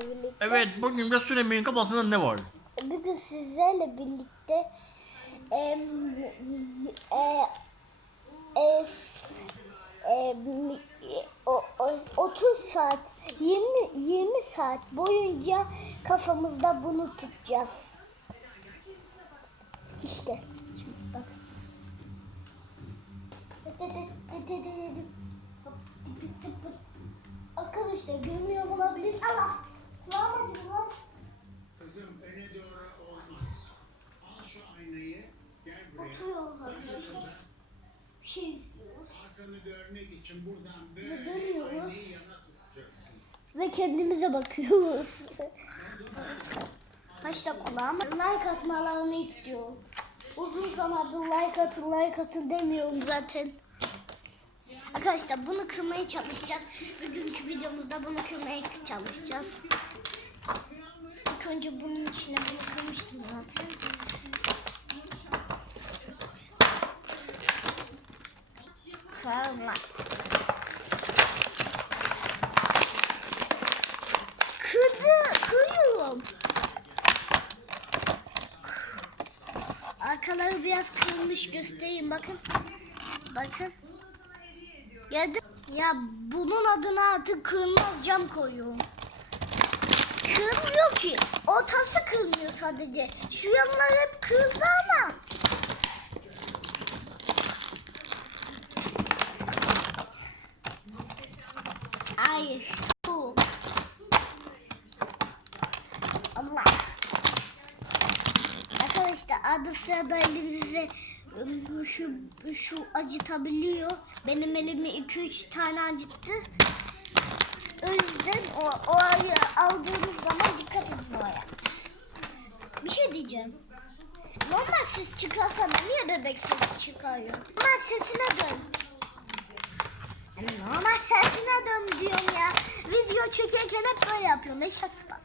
birlikte. Evet bugün de Süleyman'ın kafasında ne var? Bugün sizlerle birlikte y- e, e, em, o- o- 30 saat 20 20 saat boyunca kafamızda bunu tutacağız. İşte. İzliyoruz. Arkanı görmek için buradan böyle dönüyoruz. aynayı yana tutacaksın. Ve kendimize bakıyoruz. Başta kulağıma like atmalarını istiyorum. Uzun zamandır like atın like atın demiyorum zaten. Arkadaşlar bunu kırmaya çalışacağız. Bugünkü videomuzda bunu kırmaya çalışacağız. İlk önce bunun içine bunu kırmıştım zaten. Kırma. Kırdı, kırıyorum. Arkaları biraz kırılmış göstereyim bakın. Bakın. Ya, ya bunun adına artık kırmaz cam koyuyorum. Kırmıyor ki. Ortası kırmıyor sadece. Şu yanlar hep kırdı ama. Hayır. Allah. Arkadaşlar adı sırada elinize ım, şu şu acıtabiliyor. Benim elimi 2-3 tane acıttı. O yüzden o, o ayı aldığınız zaman dikkat edin oraya. Bir şey diyeceğim. Normal ses çıkarsa niye bebek sesi çıkarıyor? Normal sesine dön. Normal sesine dön diyorum ya. Video çekerken hep böyle yapıyorum. Ne şaksı bak.